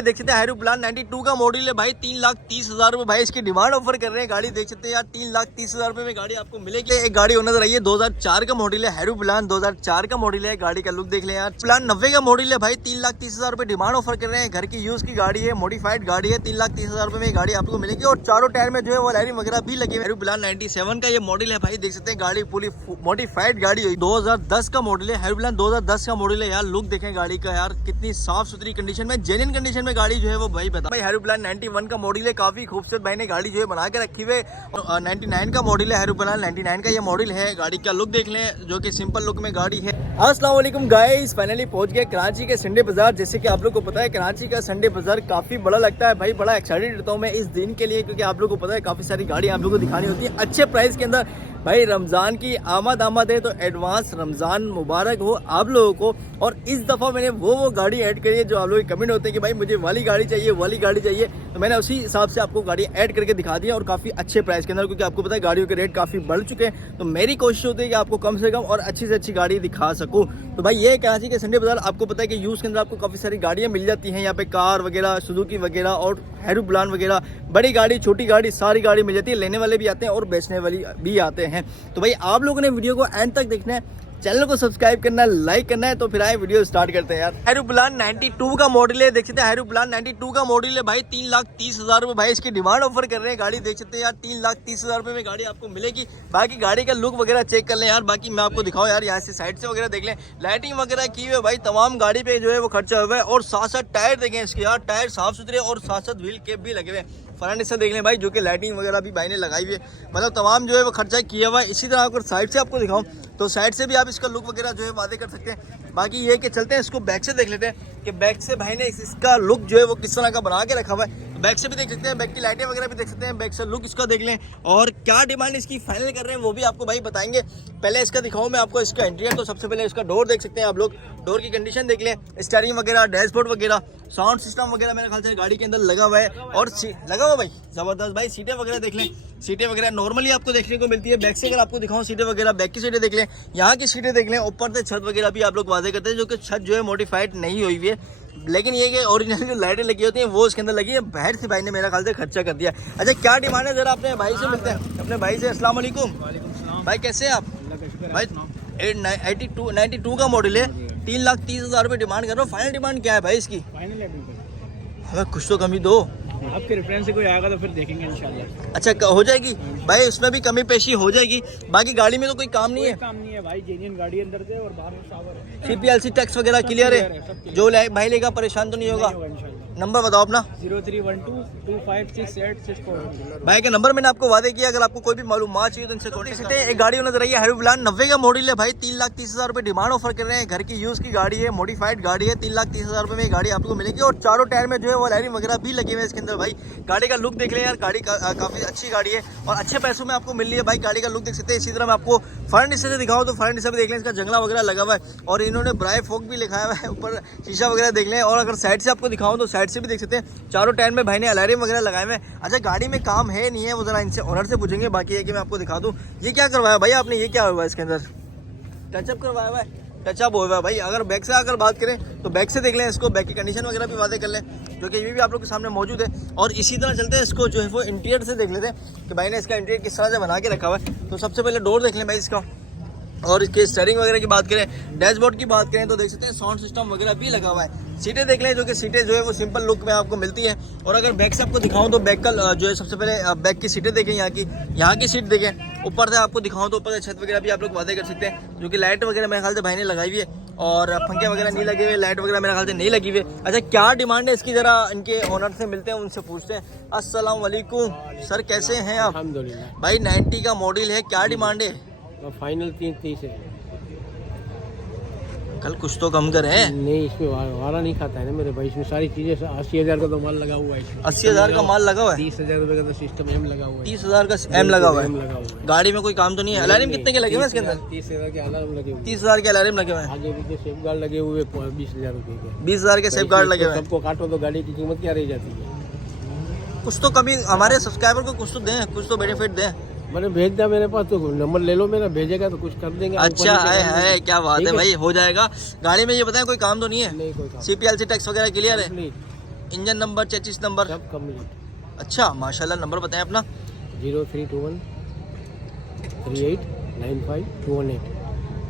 देख सकते हैं एरोप्लेन 92 का मॉडल है भाई। 3,30,000 रुपए भाई इसकी डिमांड ऑफर कर रहे हैं। गाड़ी देख सकते हैं यार 3,30,000 रुपए में गाड़ी आपको मिलेगी। एक गाड़ी और नजर आई है 2004 का मॉडल है एरोप्लेन 2004 का मॉडल है। गाड़ी का लुक देख ले यार। प्लान 90 का मॉडल है भाई। 3,30,000 रुपए डिमांड ऑफर कर रहे हैं। घर की यूज की गाड़ी है, मॉडिफाइड गाड़ी है। 3,30,000 रुपए में गाड़ी आपको मिलेगी और चारों टायर में जो है वो लाइटिंग वगैरह भी लगी है। एरोप्लेन 97 का ये मॉडल है भाई। देख सकते हैं गाड़ी पूरी मॉडिफाइड गाड़ी है। 2010 का मॉडल है एरोप्लेन 2010 का मॉडल है यार। लुक देखें गाड़ी का यार, कितनी साफ सुथरी कंडीशन में, जेन्युइन कंडीशन में गाड़ी जो है वो भाई बता भाई। एरोप्लेन 91 का मॉडल है। काफी खूबसूरत भाई ने गाड़ी जो है बना के रखी हुई है। और 99 का मॉडल है एरोप्लेन 99 का ये मॉडल है। गाड़ी का लुक देख लें जो कि सिंपल लुक में गाड़ी है। अस्सलाम वालेकुम गाइस, फाइनली पहुंच गए कराची के संडे बाजार। जैसे कि आप लोग को पता है कराची का संडे बाजार काफी बड़ा लगता है भाई। बड़ा एक्साइटेड रहता हूँ मैं इस दिन के लिए, क्योंकि आप लोग को पता है काफी सारी गाड़ी आप लोग को दिखानी होती है अच्छे प्राइस के अंदर। भाई रमज़ान की आमद है, तो एडवांस रमज़ान मुबारक हो आप लोगों को। और इस दफ़ा मैंने वो गाड़ी ऐड करी है जो आप लोग कमेंट होते हैं कि भाई मुझे वाली गाड़ी चाहिए, वाली गाड़ी चाहिए, तो मैंने उसी हिसाब से आपको गाड़ी ऐड करके दिखा दी है और काफ़ी अच्छे प्राइस के अंदर। क्योंकि आपको पता है गाड़ियों के रेट काफ़ी बढ़ चुके हैं, तो मेरी कोशिश होती है कि आपको कम से कम और अच्छी से अच्छी गाड़ी दिखा सकूँ। तो भाई ये कराची के संडे बाजार आपको पता है कि यूज़ के अंदर आपको काफ़ी सारी गाड़ियाँ मिल जाती हैं। यहाँ पे कार वगैरह, सुजुकी वगैरह और एरोप्लेन वगैरह, बड़ी गाड़ी छोटी गाड़ी सारी गाड़ी मिल जाती है। लेने वाले भी आते हैं और बेचने वाले भी आते हैं। तो भाई आप लोगों ने वीडियो को एंड तक देखना है, चैनल को सब्सक्राइब करना है, लाइक करना है। तो फिर आए वीडियो स्टार्ट करते हैं यार। एरोप्लेन 92 का मॉडल है। देख सकते हैं एरोप्लेन 92 का मॉडल है भाई। 3,30,000 रुपए भाई इसकी डिमांड ऑफर कर रहे हैं। गाड़ी देख सकते हैं यार 3,30,000 रुपए में गाड़ी आपको मिलेगी। बाकी गाड़ी का लुक वगैरह चेक कर लें यार। बाकी मैं आपको दिखाऊं यार, यहाँ से साइड से वगैरह देख लें, लाइटिंग वगैरह की हुई है भाई। तमाम गाड़ी पे जो है वो खर्चा हुआ है। और साथ साथ टायर देखें इसके यार, टायर साफ सुथरे और साथ साथ व्हील कैप भी लगे हुए हैं। फ्रंट से देख लें भाई, जो कि लाइटिंग वगैरह भी भाई ने लगाई हुई है। मतलब तमाम जो है वो खर्चा किया हुआ है। इसी तरह अगर साइड से आपको दिखाऊं तो साइड से भी आप इसका लुक वगैरह जो है वादे कर सकते हैं। बाकी ये कि चलते हैं इसको बैक से देख लेते हैं कि बैक से भाई ने इसका लुक जो है वो किस तरह का बना के रखा हुआ है। बैक से भी देख सकते हैं, बैक की लाइटें वगैरह भी देख सकते हैं, बैक से लुक इसका देख लें और क्या डिमांड इसकी फाइनल कर रहे हैं वो भी आपको भाई बताएंगे। पहले इसका दिखाऊं मैं आपको इसका इंटीरियर। तो सबसे पहले इसका डोर देख सकते हैं आप लोग, डोर की कंडीशन देख लें, स्टीयरिंग वगैरह, डैशबोर्ड वगैरह, साउंड सिस्टम वगैरह मेरे ख्याल से गाड़ी के अंदर लगा हुआ है। और लगा हुआ भाई जबरदस्त भाई। सीटें वगैरह देख लें, सीटें वगैरह नॉर्मली आपको देखने को मिलती है। बैक से अगर आपको दिखाऊं सीटें वगैरह, बैक की सीटें देख लें, यहाँ की सीटें देख लें, ऊपर से छत वगैरह भी आप लोग वादे करते हैं, जो कि छत जो है मॉडिफाइड नहीं हुई हुई है। लेकिन ये कि ओरिजिनल जो लाइटें लगी होती हैं वो इसके अंदर लगी है। बाहर से भाई ने मेरा ख्याल से खर्चा कर दिया। अच्छा क्या डिमांड है जरा अपने भाई से मिलते हैं, अपने भाई से। अस्सलाम वालेकुम भाई, कैसे हैं आप भाई? 92 का मॉडल है। 3,30,000 रुपये डिमांड कर रहा हूँ। फाइनल डिमांड क्या है भाई इसकी? हमें कुछ तो कमी दो। आपके रेफरेंस से कोई आएगा तो फिर देखेंगे इंशाल्लाह। अच्छा हो जाएगी भाई, उसमें भी कमी पेशी हो जाएगी। बाकी गाड़ी में तो कोई काम नहीं है? काम नहीं है भाई, जेन्युइन गाड़ी अंदर से और बाहर में शावर है। CPLC टैक्स वगैरह क्लियर है? जो भाई लेगा परेशान तो नहीं होगा? नंबर बताओ अपना। 0312256864। भाई का नंबर मैंने आपको वादे किया, अगर आपको कोई भी मालूमात चाहिए तो इनसे कॉन्टेक्ट सकते हैं। एक गाड़ी नजर आई है एरोप्लेन 90 का मॉडल है भाई। 3,30,000 रुपये डिमांड ऑफर कर रहे हैं। घर की यूज की गाड़ी है, मॉडिफाइड गाड़ी है। 3,30,000 रुपये में गाड़ी आपको मिलेगी और चारों टायर में जो है वो लाइटिंग वगैरह भी लगे हुए हैं इसके अंदर भाई। गाड़ी का लुक देख लें यार, गाड़ी काफी अच्छी गाड़ी है और अच्छे पैसों में आपको मिल रही है भाई। गाड़ी का लुक देख सकते हैं। इसी तरह मैं आपको फ्रंट हिस्से से दिखाऊं तो फ्रंट हिस्सा भी देख लें, इसका जंगला वगैरह लगा हुआ है और इन्होंने ब्राई फोक भी लिखा हुआ है ऊपर, शीशा वगैरह देख लें। और अगर साइड से आपको दिखाऊं तो साइड से भी देख सकते हैं, चारों टायर में भाई ने अलार्म वगैरह लगाए हुए हैं। अच्छा गाड़ी में काम है नहीं है वो जरा इनसे ओनर से पूछेंगे। बाकी है कि मैं आपको दिखा दूं ये क्या करवाया भाई आपने, ये क्या हुआ है इसके अंदर? टचअप करवाया हुआ है, टचअप हुआ है भाई। अगर बैक से अगर बात करें तो बैक से देख लें इसको, बैक की कंडीशन वगैरह भी वादे कर लें, जो कि ये भी आप लोग के सामने मौजूद है। और इसी तरह चलते हैं इसको जो है वो इंटीरियर से देख लेते हैं कि भाई ने इसका इंटीरियर किस तरह से बना के रखा हुआ है। तो सबसे पहले डोर देख लें भाई इसका। और इसके स्टीयरिंग वगैरह की बात करें, डैशबोर्ड की बात करें तो देख सकते हैं साउंड सिस्टम वगैरह भी लगा हुआ है। सीटें देख लें, जो कि सीटें जो है वो सिंपल लुक में आपको मिलती है। और अगर बैक से आपको दिखाऊं तो बैक का जो है सबसे पहले बैक की सीटें देखें, यहाँ की सीट देखें। ऊपर से आपको दिखाऊं तो ऊपर से छत वगैरह भी आप लोग वादे कर सकते हैं, जो कि लाइट वगैरह मेरे ख्याल से भाई ने लगाई हुई है। और पंखे वगैरह नहीं लगे हुए, लाइट वगैरह मेरे ख्याल से नहीं लगी हुई। अच्छा क्या डिमांड है इसकी, जरा इनके ओनर से मिलते हैं, उनसे पूछते हैं। अस्सलाम वालेकुम सर, कैसे हैं आप? अल्हम्दुलिल्लाह भाई 90 का मॉडल है, क्या डिमांड है? फाइनल 330 है। कल कुछ तो कम करें। नहीं इसमें वारा नहीं खाता है ना मेरे भाई, इसमें सारी चीजें 80,000 का तो माल लगा हुआ है। 80,000 का माल लगा हुआ है? 30,000 रुपए का तो सिस्टम एम लगा हुआ है। 30,000 का एम लगा हुआ है। गाड़ी में कोई काम तो नहीं है? अलार्म कितने के लगे हुए इसके अंदर? 30,000 के अलार्म लगे हुए। 30,000 के अलार्म लगे हुए हैं। आगे पीछे सेफ गार्ड लगे हुए 20,000 रुपए के। 20,000 के सेफ गार्ड लगे हुए हैं। सबको काटो तो गाड़ी की कीमत क्या रह जाती है? कुछ तो कभी हमारे सब्सक्राइबर को कुछ तो दें, कुछ तो बेनिफिट दें। मैंने भेज दिया मेरे पास, तो नंबर ले लो मेरा, भेजेगा तो कुछ कर देंगे। अच्छा है क्या बात है भाई, हो जाएगा। गाड़ी में ये बताएं कोई काम तो नहीं है? नहीं कोई काम। CPLC टैक्स वगैरह क्लियर है? इंजन नंबर, चेचिस नंबर सब कंप्लीट। अच्छा माशाल्लाह। नंबर बताएं अपना। 0321 3895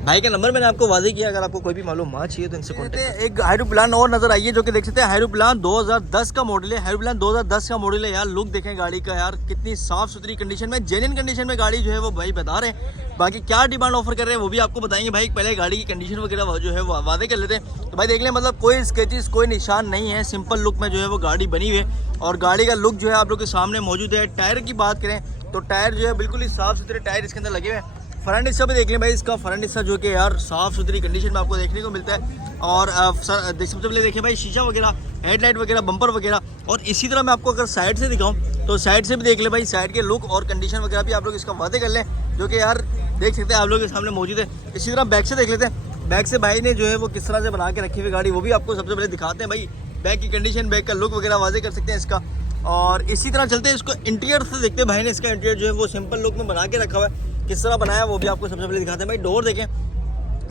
भाई का नंबर मैंने आपको वादे किया, अगर आपको कोई भी मालूमात चाहिए तो इनसे कॉन्टेक्ट। एक हायरूप्लान और नजर आई है जो कि देख सकते हैं हायरूप्लान 2010 का मॉडल है। हायरूप्लान 2010 का मॉडल है यार। लुक देखें गाड़ी का यार, कितनी साफ सुथरी कंडीशन में, जेन्युइन कंडीशन में गाड़ी जो है वो भाई बता रहे हैं। बाकी क्या डिमांड ऑफर कर रहे हैं वो भी आपको बताएंगे भाई। पहले गाड़ी की कंडीशन वगैरह जो है वो वादे कर लेते हैं। तो भाई देख लें, मतलब कोई स्केचेस कोई निशान नहीं है, सिंपल लुक में जो है वो गाड़ी बनी हुई है। और गाड़ी का लुक जो है आप लोग के सामने मौजूद है। टायर की बात करें तो टायर जो है बिल्कुल ही साफ सुथरे टायर इसके अंदर लगे हुए हैं। फ्रंट हिस्सा भी देख लें भाई, इसका फ्रंट हिस्सा जो कि यार साफ सुथरी कंडीशन में आपको देखने को मिलता है। और सबसे पहले देखिए भाई शीशा वगैरह, हेडलाइट वगैरह, बम्पर वगैरह। और इसी तरह मैं आपको अगर साइड से दिखाऊं तो साइड से भी देख ले भाई, साइड के लुक और कंडीशन वगैरह भी आप लोग इसका वादे कर लें, जो कि यार देख सकते हैं आप लोग के सामने मौजूद है। इसी तरह बैक से देख लेते हैं, बैक से भाई ने जो है वो किस तरह से बना के रखी हुई गाड़ी, वो भी आपको सबसे पहले दिखाते हैं भाई। बैक की कंडीशन, बैक का लुक वगैरह वादे कर सकते हैं इसका। और इसी तरह चलते हैं इसको इंटीरियर से देखते हैं। भाई ने इसका इंटीरियर जो है वो सिंपल लुक में बना के रखा हुआ है, किस तरह बनाया वो भी आपको सबसे पहले दिखाते हैं भाई। डोर देखें,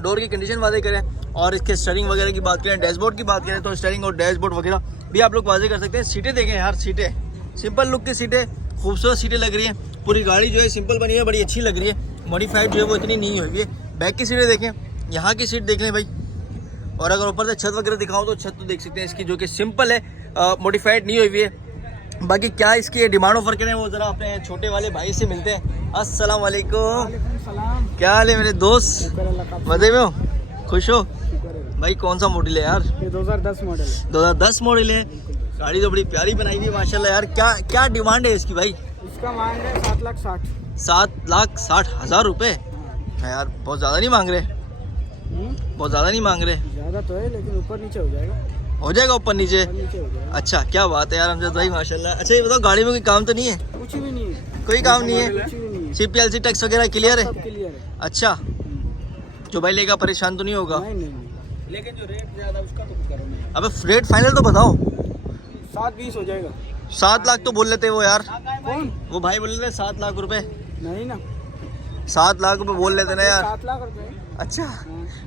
डोर की कंडीशन वादे करें। और इसके स्टीयरिंग वगैरह की बात करें, डैशबोर्ड की बात करें तो स्टीयरिंग और डैशबोर्ड वगैरह भी आप लोग वादे कर सकते हैं। सीटें देखें यार, सीटें सिंपल लुक की सीटें, खूबसूरत सीटें लग रही हैं। पूरी गाड़ी जो है सिंपल बनी है, बड़ी अच्छी लग रही है। मॉडिफाइड जो है वो इतनी नहीं हुई है। बैक की सीटें देखें, यहाँ की सीट देख लें भाई। और अगर ऊपर से छत वगैरह दिखाऊँ तो छत तो देख सकते हैं इसकी, जो कि सिंपल है, मॉडिफाइड नहीं हुई है। बाकी क्या इसकी डिमांड ऑफर करें वो जरा अपने छोटे वाले भाई से मिलते हैं। अस्सलाम वालेकुम, क्या हाल है मेरे दोस्त? मजे में हो, खुश हो भाई? कौन सा मॉडल है यार? ये 2010 मॉडल है। 2010 मॉडल है। गाड़ी तो बड़ी प्यारी बनाई हुई है माशाल्लाह यार। क्या क्या डिमांड है इसकी भाई? इसका मांग है 7,60,000। 7,60,000 रुपये है यार, बहुत ज़्यादा नहीं मांग रहे? बहुत ज़्यादा नहीं मांग रहे? ज़्यादा तो है लेकिन ऊपर नीचे हो जाएगा। हो जाएगा ऊपर नीचे? ऊपर नीचे हो जाएगा। अच्छा क्या बात है यार हमसे भाई माशाल्लाह। अच्छा ये बताओ, गाड़ी में कोई काम तो नहीं है? कुछ भी नहीं है, कोई काम नहीं है? कुछ भी नहीं है, CPLC टैक्स वगैरह क्लियर है? सब क्लियर है। अच्छा, जो भाई लेगा परेशान तो नहीं होगा? नहीं नहीं नहीं, लेकिन जो रेट ज़्यादा उसका तो कुछ करो नहीं। अबे रेट फाइनल तो बताओ। 7,20 हो जाएगा। 7 लाख तो बोल लेते वो यार, कौन? वो भाई बोल रहे 7 लाख रुपए। नहीं ना, 7 लाख रुपए बोल लेते ना यार। 7 लाख रुपए। अच्छा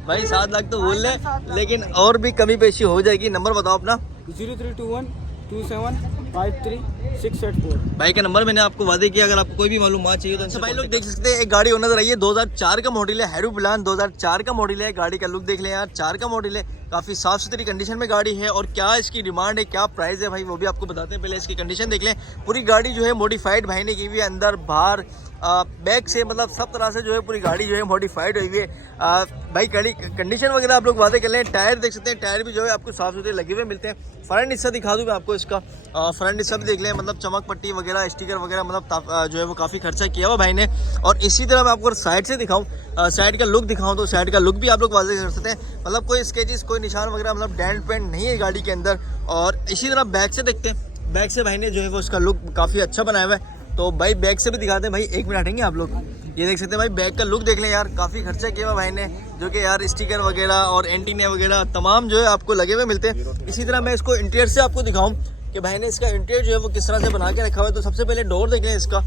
भाई 7 लाख तो बोल ले, लेकिन और भी कमी पेशी हो जाएगी। नंबर बताओ अपना। 0321 2753 भाई का नंबर मैंने आपको वादे किया, अगर आपको कोई भी मालूमात चाहिए तो भाई लोग देख सकते हैं। एक गाड़ी और नजर आई है, 2004 का मॉडल है, हायरूप्लान 2004 का मॉडल है। गाड़ी का लुक देख लें यार, 4 का मॉडल है, काफी साफ सुथरी कंडीशन में गाड़ी है। और क्या इसकी डिमांड है, क्या प्राइस है भाई, वो भी आपको बताते हैं। पहले इसकी कंडीशन देख लें। पूरी गाड़ी जो है मॉडिफाइड भाई ने की हुई है, अंदर बाहर बैक से, मतलब सब तरह से जो है पूरी गाड़ी जो है मॉडिफाइड हुई है। भाई कंडीशन वगैरह आप लोग बातें कर लें। टायर देख सकते हैं, टायर भी जो है आपको साफ सुथरे लगे हुए मिलते हैं। फ्रंट हिस्सा दिखा दूँ मैं आपको इसका। फ्रंट हिस्सा भी देख लें, मतलब चमक पट्टी वगैरह, स्टिकर वगैरह, मतलब जो है वो काफ़ी खर्चा किया हुआ भाई ने। और इसी तरह मैं आपको साइड से दिखाऊँ, साइड का लुक दिखाऊँ तो साइड का लुक भी आप लोग वाज़ेह कर सकते हैं। मतलब कोई स्केचेस, कोई निशान वगैरह, मतलब डेंट पेंट नहीं है गाड़ी के अंदर। और इसी तरह बैक से देखते हैं, बैक से भाई ने जो है वो उसका लुक काफ़ी अच्छा बनाया हुआ है। तो भाई बैक से भी दिखाते हैं भाई, 1 मिनट हटेंगे आप लोग। ये देख सकते हैं भाई, बैक का लुक देख लें यार, काफ़ी खर्चा किया हुआ भाई ने, जो कि यार स्टिकर वगैरह और एंटीना वगैरह तमाम जो है आपको लगे हुए मिलते हैं। इसी तरह मैं इसको इंटीरियर से आपको दिखाऊं कि भाई ने इसका इंटीरियर जो है वो किस तरह से बना के रखा हुआ है। तो सबसे पहले डोर देख लें, इसका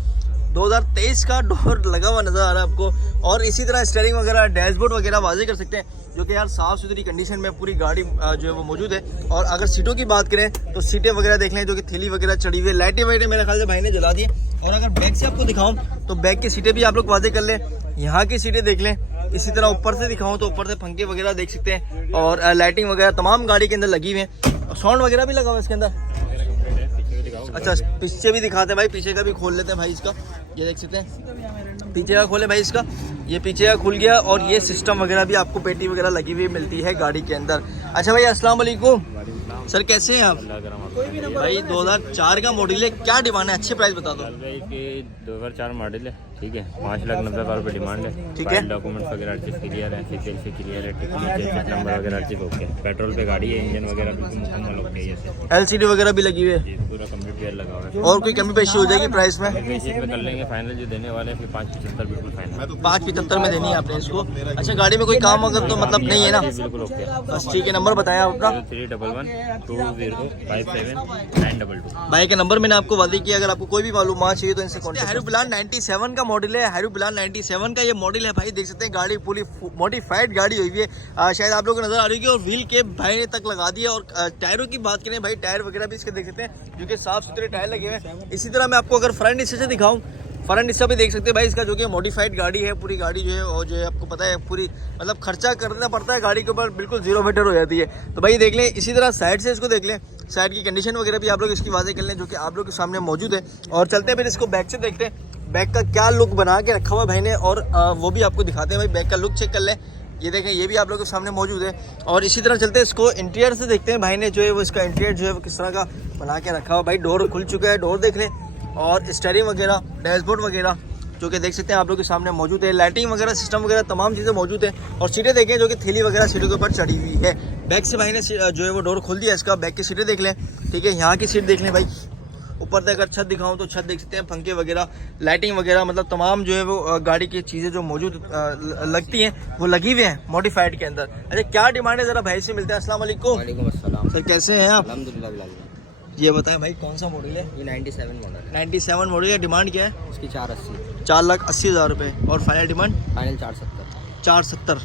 2023 का डोर लगा हुआ नज़र आ रहा है आपको। और इसी तरह स्टीयरिंग वगैरह, डैशबोर्ड वगैरह वाज़ेह कर सकते हैं, जो कि यार साफ़ सुथरी कंडीशन में पूरी गाड़ी जो है वो मौजूद है। और अगर सीटों की बात करें तो सीटें वगैरह देख लें, जो कि थैली वगैरह चढ़ी हुई है। लाइटें वाइटें मेरे ख्याल से भाई ने जला दी। और अगर बैक से आपको दिखाऊं तो बैक की सीटें भी आप लोग वाज़ेह कर लें, यहाँ की सीटें देख लें। इसी तरह ऊपर से दिखाऊं तो ऊपर से पंखे वगैरह देख सकते हैं। और लाइटिंग वगैरह तमाम गाड़ी के अंदर लगी हुई है। साउंड वगैरह भी लगा हुआ है इसके अंदर। अच्छा पीछे भी दिखाते हैं भाई, पीछे का भी खोल लेते हैं भाई इसका। ये देख सकते हैं, पीछे का खोले भाई इसका, ये पीछे का खुल गया। और ये सिस्टम वगैरह भी आपको पेटी वगैरह लगी हुई मिलती है गाड़ी के अंदर। अच्छा भाई अस्सलाम वालेकुम सर, कैसे हैं आप? भाई 2004 का मॉडल है, क्या डिमांड है, अच्छे प्राइस बता दो। 2004 मॉडल है, ठीक है, 5,90,000 रुपये डिमांड है। ठीक है, डॉक्यूमेंट्स वगैरह हर चीज़ क्लियर है, CPLC क्लियर है, टिकट नंबर वगैरह हर चीज़ ओके है। पेट्रोल पे गाड़ी है, इंजन वगैरह बिल्कुल मुकम्मल ओके है। LCD वगैरह भी लगी हुई है, पूरा कंप्लीट रिपेयर लगा हुआ है। और कोई कमी पेशी हो जाएगी प्राइस में? इसी में कर लेंगे फाइनल, जो देने वाले हैं फिर 575 बिल्कुल फाइनल। 575 में देनी है आपने इसको। अच्छा, गाड़ी में कोई काम अगर तो मतलब नहीं है ना? बिल्कुल ओके। बस ठीक है, नंबर बताया अपना। 0311205922। भाई का नंबर मैंने आपको वादे किया, अगर आपको कोई भी मालूमात चाहिए तो इनसे कॉन्टेक्ट। हैरू बिलान 97 का मॉडल है, हैरू बिलान 97 का ये मॉडल है भाई। देख सकते हैं गाड़ी पूरी मॉडिफाइड गाड़ी हुई है, शायद आप लोगों को नजर आ रही है। और व्हील के भाई ने तक लगा दिया। और टायरों की बात करें भाई, टायर वगैरह भी इसके देख सकते हैं जो कि साफ सुथरे टायर लगे हुए हैं। इसी तरह मैं आपको अगर फ्रंट हिस्से से दिखाऊं, फ्रंट हिस्सा भी देख सकते हैं भाई इसका, जो कि मॉडिफाइड गाड़ी है। पूरी गाड़ी जो है और जो है आपको पता है पूरी मतलब खर्चा करना पड़ता है गाड़ी के ऊपर, बिल्कुल 0 मीटर हो जाती है। तो भाई देख लें, इसी तरह साइड से इसको देख लें, साइड की कंडीशन वगैरह भी आप लोग इसकी वादे कर लें, जो कि आप लोग के सामने मौजूद है। और चलते हैं फिर इसको बैक से देखते हैं, बैक का क्या लुक बना के रखा हुआ है भाई ने, और वो भी आपको दिखाते हैं भाई। बैक का लुक चेक कर लें, ये देखें, ये भी आप लोगों के सामने मौजूद है। और इसी तरह चलते हैं इसको इंटीरियर से देखते हैं भाई ने जो है वो इसका इंटीरियर जो है वो किस तरह का बना के रखा हुआ भाई। डोर खुल चुका है, डोर देख लें, और स्टीयरिंग वगैरह, डैशबोर्ड वगैरह जो कि देख सकते हैं आप लोग के सामने मौजूद है। लाइटिंग वगैरह सिस्टम वगैरह तमाम चीज़ें मौजूद है। और सीटें देखें जो कि थैली वगैरह सीटों के ऊपर चढ़ी हुई है। बैक से भाई ने जो है वो डोर खोल दिया इसका। बैक की सीटें देख लें, ठीक है, यहाँ की सीट देख लें भाई। ऊपर से अगर छत दिखाऊं तो छत देख सकते हैं, पंखे वगैरह, लाइटिंग वगैरह, मतलब तमाम जो है वो गाड़ी की चीज़ें जो मौजूद लगती हैं वो लगी हुई हैं मॉडिफाइड के अंदर। अच्छा, क्या डिमांड है ज़रा भाई से मिलते हैं। अस्सलाम वालेकुम। वालेकुम अस्सलाम। सर कैसे हैं आप? अल्हम्दुलिल्लाह। ये बताएं भाई कौन सा मॉडल है? ये 97 मॉडल है। 97 मॉडल है। डिमांड क्या है? उसकी 480, 4,80,000 रुपये। और फाइनल डिमांड फाइनल 470। 470।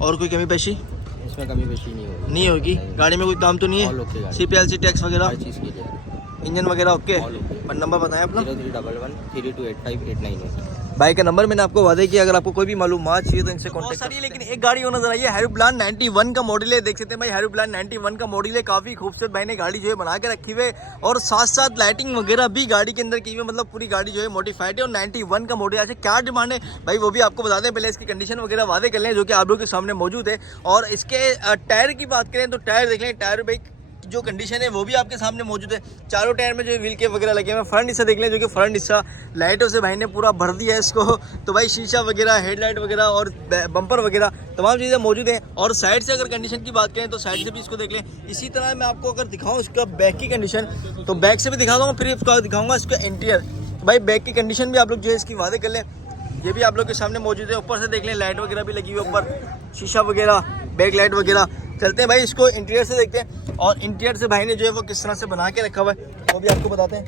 और कोई कमी पेशी इसमें कमी पेशी नहीं होगी। नहीं होगी? गाड़ी में कोई काम तो नहीं ऑल ओके है? गाड़ी। CPLC टैक्स वगैरह, हर चीज़ की है। इंजन वगैरह ओके? All okay. पर नंबर बताएं अपना। 03113285 भाई का नंबर मैंने आपको वादे किया, अगर आपको कोई भी मालूमात चाहिए तो इनसे कॉन्टेक्ट करिए। लेकिन एक गाड़ी और नजर आई है, हैरू बिलान 91 का मॉडल है। देख सकते हैं भाई, हैरू बिलान 91 का मॉडल है। काफ़ी खूबसूरत भाई ने गाड़ी जो है बना के रखी हुई है, और साथ साथ लाइटिंग वगैरह भी गाड़ी के अंदर की हुई है। मतलब पूरी गाड़ी जो है मॉडिफाइड है और 91 का मॉडल है। अच्छा, क्या डिमांड है भाई वो भी आपको बता दें। पहले इसकी कंडीशन वगैरह वादे कर लें जो कि आप लोग के सामने मौजूद है। और इसके टायर की बात करें तो टायर देख लें, टायर भाई जो कंडीशन है वो भी आपके सामने मौजूद है। चारों टायर में जो व्हील के वगैरह लगे हुए हैं। फ्रंट हिस्सा देख लें, जो कि फ्रंट हिस्सा लाइटों से भाई ने पूरा भर दिया है इसको। तो भाई शीशा वगैरह, हेडलाइट वगैरह और बम्पर वगैरह तमाम चीज़ें मौजूद हैं। और साइड से अगर कंडीशन की बात करें तो साइड से भी इसको देख लें। इसी तरह मैं आपको अगर दिखाऊँ इसका बैक की कंडीशन, तो बैक से भी दिखा दूँगा, फिर इसका दिखाऊँगा इसका इंटीरियर। तो भाई बैक की कंडीशन भी आप लोग जो है इसकी वादे कर लें, ये भी आप लोग के सामने मौजूद है। ऊपर से देख लें, लाइट वगैरह भी लगी हुई है ऊपर, शीशा वगैरह, बैक लाइट वगैरह। चलते हैं भाई इसको इंटीरियर से देखते हैं, और इंटीरियर से भाई ने जो है वो किस तरह से बना के रखा हुआ है वो भी आपको बताते हैं।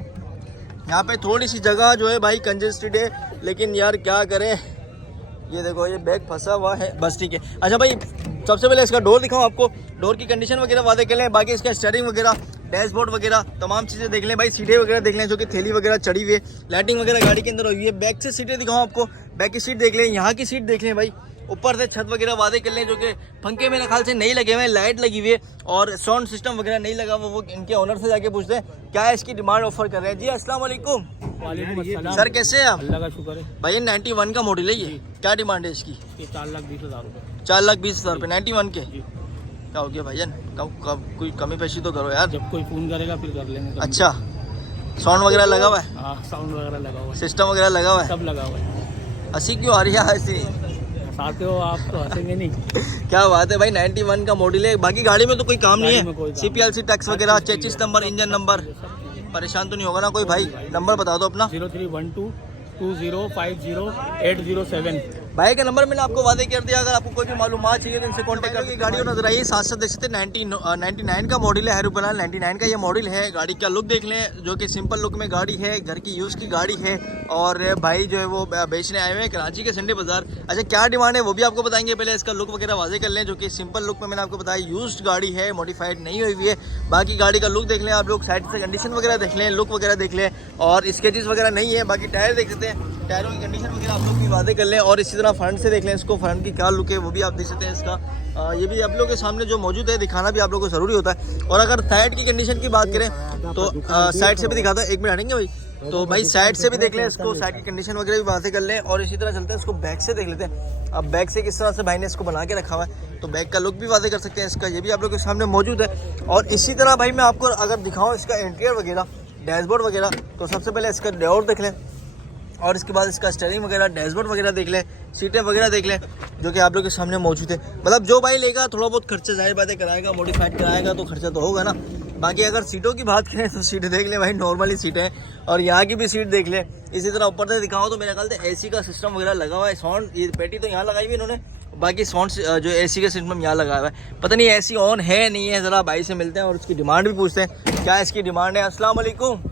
यहाँ पे थोड़ी सी जगह जो है भाई कंजेस्टेड है, लेकिन यार क्या करें, ये देखो ये बैग फंसा हुआ है, बस ठीक है। अच्छा भाई, सबसे पहले इसका डोर दिखाऊं आपको, डोर की कंडीशन वगैरह वादे कर लें। बाकी इसका स्टीयरिंग वगैरह, डैशबोर्ड वगैरह तमाम चीज़ें देख लें भाई। सीटें वगैरह देख लें जो कि थैली वगैरह चढ़ी हुई है, लाइटिंग वगैरह गाड़ी के अंदर हुई है। बैक से सीटें दिखाऊं आपको, बैक की सीट देख लें, यहाँ की सीट देख लें भाई। ऊपर से छत वगैरह वादे कर लें, जो कि पंखे मेरे ख्याल से नहीं लगे हुए हैं, लाइट लगी हुई है, और साउंड सिस्टम वगैरह नहीं लगा वो इनके ओनर से जाके पूछते हैं क्या है इसकी डिमांड ऑफर कर रहे हैं। जी अस्सलाम वालेकुम। वालेकुम अस्सलाम। सर कैसे हैं आप? अल्लाह का शुक्र है। भाई ये 91 का मॉडल है, ये क्या डिमांड है इसकी? ये 4,20,000 रुपये। 4,20,000 रुपये 91 के। जी। क्या हो गया भाईजान, कोई कमी पेशी तो करो यार। जब कोई फ़ोन करेगा फिर कर लेंगे। अच्छा, साउंड वगैरह लगा हुआ है? हाँ, साउंड वगैरह लगा हुआ है, सिस्टम वगैरह लगा हुआ है? सब लगा हुआ है। हंसी क्यों आ रही है ऐसी? हंसाते हो आप तो हंसेंगे नहीं। क्या बात है भाई, 91 का मॉडल है। बाकी गाड़ी में तो कोई काम नहीं गाड़ी में कोई है? काम CPLC टैक्स वगैरह, चेचिस नंबर, इंजन नंबर, परेशान तो नहीं होगा ना कोई भाई? नंबर बता दो अपना। 031220508007। भाई का नंबर मैंने आपको वादे कर दिया, अगर आपको कोई भी मालूमात चाहिए तो इनसे कांटेक्ट करके गाड़ी नजर आई। साथ साथ देख सकते हैं 99 का मॉडल है, हैरू बिलान 99 का ये मॉडल है। गाड़ी का लुक देख लें, जो कि सिंपल लुक में गाड़ी है, घर की यूज़ की गाड़ी है। और भाई जो है वो बेचने आए हुए हैं कराची के संडे बाजार। अच्छा, क्या डिमांड है वो भी आपको बताएंगे। पहले इसका लुक वगैरह वादे कर लें, जो कि सिंपल लुक में मैंने आपको बताया यूज्ड गाड़ी है, मॉडिफाइड नहीं हुई हुई है। बाकी गाड़ी का लुक देख लें आप लोग, साइड से कंडीशन वगैरह देख लें, लुक वगैरह देख लें, और स्केचेस वगैरह नहीं है। बाकी टायर देख सकते हैं, टायरों की कंडीशन वगैरह आप लोग की वादे कर लें। और इसी तरह फ्रंट से देख लें इसको, फ्रंट की क्या लुक है वो भी आप देख सकते हैं इसका। ये भी आप लोगों के सामने जो मौजूद है दिखाना भी आप लोगों को ज़रूरी होता है। और अगर साइड की कंडीशन की बात करें तो साइड से भी दिखाता है, एक मिनट हटेंगे भाई। तो भाई साइड से भी देख लें इसको, साइड की कंडीशन वगैरह भी बातें कर लें। और इसी तरह चलते हैं इसको बैक से देख लेते हैं। अब बैक से किस तरह से भाई ने इसको बना के रखा हुआ है, तो बैक का लुक भी वादे कर सकते हैं इसका, ये भी आप लोग के सामने मौजूद है। और इसी तरह भाई मैं आपको अगर दिखाऊँ इसका इंटीरियर वगैरह, डैशबोर्ड वगैरह, तो सबसे पहले इसका डोर देख लें, और इसके बाद इसका स्टीयरिंग वगैरह, डैशबोर्ड वगैरह देख लें, सीटें वगैरह देख लें, जो कि आप लोग के सामने मौजूद है। मतलब जो भाई लेगा थोड़ा बहुत खर्चा जाहिर बात है कराएगा, मॉडिफाइड कराएगा तो खर्चा तो होगा ना। बाकी अगर सीटों की बात करें तो सीट देख ले भाई, नॉर्मली सीट है। और यहाँ की भी सीट देख ले। इसी तरह ऊपर से दिखाओ तो मेरे ख्याल से एसी का सिस्टम वगैरह लगा हुआ है। साउंड, ये पेटी तो यहाँ लगाई हुई इन्होंने, बाकी साउंड जो एसी का सिस्टम यहाँ लगा हुआ है। पता नहीं एसी ऑन है नहीं है, ज़रा भाई से मिलते हैं और उसकी डिमांड भी पूछते हैं क्या इसकी डिमांड है। अस्सलाम वालेकुम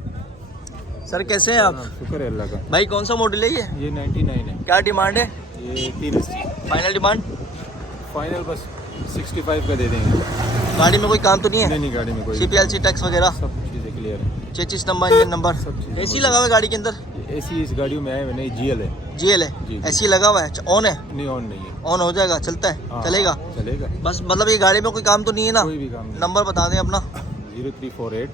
सर, कैसे हैं आप? शुक्र है अल्लाह का। भाई कौन सा मॉडल है ये 99 है। क्या डिमांड है? ये 380 फाइनल डिमांड? फाइनल बस 65 का दे देंगे। गाड़ी में कोई काम तो नहीं है? नहीं, गाड़ी में कोई CPLC टैक्स वगैरह सब चीज़ें क्लियर है। 33 नंबर, इंजन नंबर, सब चीज़ें एसी लगा हुआ है गाड़ी के अंदर? एसी इस गाड़ियों में है नहीं, GL है। GL जी, है, जी। एसी लगा हुआ है, ऑन है? नहीं, ऑन नहीं है। ऑन हो जाएगा, चलता है, हाँ, चलेगा? चलेगा। बस मतलब ये गाड़ी में कोई काम तो नहीं है ना? कोई भी काम नहीं। नंबर बता दें अपना। 0348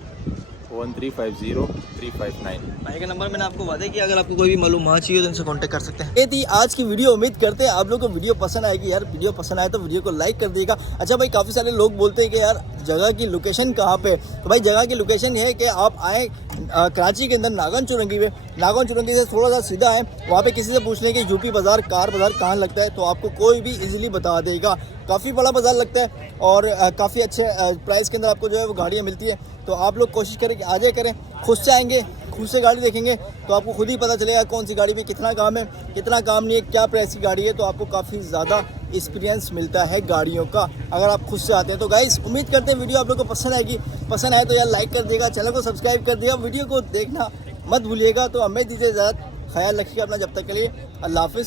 1350 359। भाई का नंबर मैंने आपको वादे किया, अगर आपको कोई भी मालूमात चाहिए तो इनसे कांटेक्ट कर सकते हैं। ये थी आज की वीडियो। उम्मीद करते हैं आप लोगों को वीडियो पसंद आएगी। यार वीडियो पसंद आए तो वीडियो को लाइक कर दिएगा। अच्छा भाई, काफ़ी सारे लोग बोलते हैं कि यार जगह की लोकेशन कहाँ पे, तो भाई जगह की लोकेशन है कि आप आए कराची के अंदर नागन चुरंगी में, नागन चुरंगी से थोड़ा सा सीधा आए, वहाँ पे किसी से पूछ लें कि यूपी बाज़ार, कार बाज़ार कहाँ लगता है, तो आपको कोई भी इजीली बता देगा। काफ़ी बड़ा बाज़ार लगता है और काफ़ी अच्छे प्राइस के अंदर आपको जो है वो गाड़ियाँ मिलती है। तो आप लोग कोशिश करें कि आ जाए करें, खुद से आएंगे, खुद से गाड़ी देखेंगे तो आपको खुद ही पता चलेगा कौन सी गाड़ी में कितना काम है, कितना काम नहीं है, क्या प्राइस की गाड़ी है। तो आपको काफ़ी ज़्यादा एक्सपीरियंस मिलता है गाड़ियों का अगर आप खुद से आते हैं। तो गाइस, उम्मीद करते हैं वीडियो आप लोगों को पसंद आएगी। पसंद आए तो यार लाइक कर दिएगा, चैनल को सब्सक्राइब कर दिएगा, वीडियो को देखना मत भूलिएगा। तो हमें दीजिए इजाज़त, ख्याल रखिएगा अपना, जब तक के लिए अल्लाह हाफिज़।